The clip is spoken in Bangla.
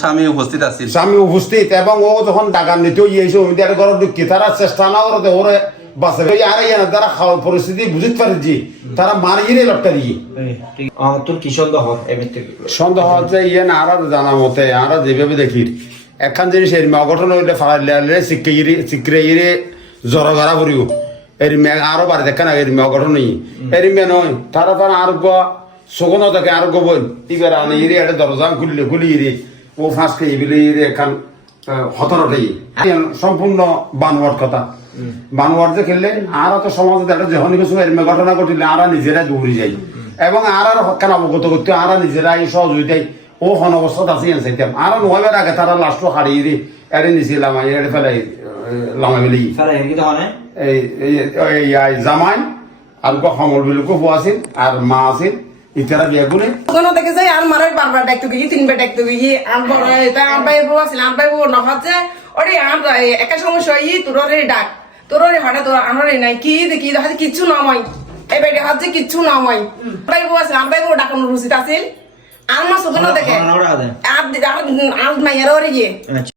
স্বামী উপস্থিত আছিল। স্বামী উপস্থিত এবং ও যখন ডাকার নিতে ইয়েছে ওই দিয়ে ঘর ঢুকি তারা চেষ্টা না করতে ওরে বাঁচে ওই আর ইয়ার দ্বারা খাওয়ার পরিস্থিতি বুঝতে পারছি তারা মারিয়ে লটকা দিয়ে তোর কি সন্দেহ সন্দেহ হচ্ছে ইয়ে না আর জানা মতে আর যেভাবে দেখি একখান জিনিস এরমি অঘটন হইলে ফাড়াইলে চিক্কে চিক্রে ইরে জ্বর গড়া পড়িব। এরমি আরও বাড়ি দেখা না এরমি অঘটন নেই এরমি নয় তারা তারা আর গো সগুন থাকে আর গো বই এবার আনে ইরে একটা দরজা খুললে খুলি ইরে ও ফাঁসকে ইবিলে ইরে এখান হতরটাই। সম্পূর্ণ বানোয়ার কথা। বানোয়ার যে খেললে আর তো সমাজে একটা যখন কিছু এরমি ঘটনা ঘটিলে আর নিজেরা দৌড়ি যাই এবং আর আর হকান অবগত করতে আর নিজেরাই সহযোগিতাই ও হন অবস্থাত আছে চাইতাম আর নয়বার আগে তারা লাস্ট হারিয়ে দি এড়ে নিছি লামাই এড়ে ফেলাই লামাই কি হয় এই জামাই আর গো সমল বিলুকো হওয়া আছিল আর মা আছিল ইতারা বিয়া করে। ওখানে দেখে যাই আর মারে বারবার ডাকতে গিয়ে তিনবার ডাকতে গিয়ে আর বড় এটা আর ভাই বউ আছিল আর ভাই বউ ওরে আর একা সমস্যা ই তোর রে ডাক তোর রে হঠাৎ তোর আমার নাই কি দেখি দেখা যায় কিচ্ছু নময় এই বেটে হাত যে কিচ্ছু নময় ভাই বউ আছিল আর ভাই বউ ডাকানোর রুচিত আছিল আর মা সুগন্ধ দেখে? ওরা আছে আর আর মাইয়ার ওরে গিয়ে। আচ্ছা।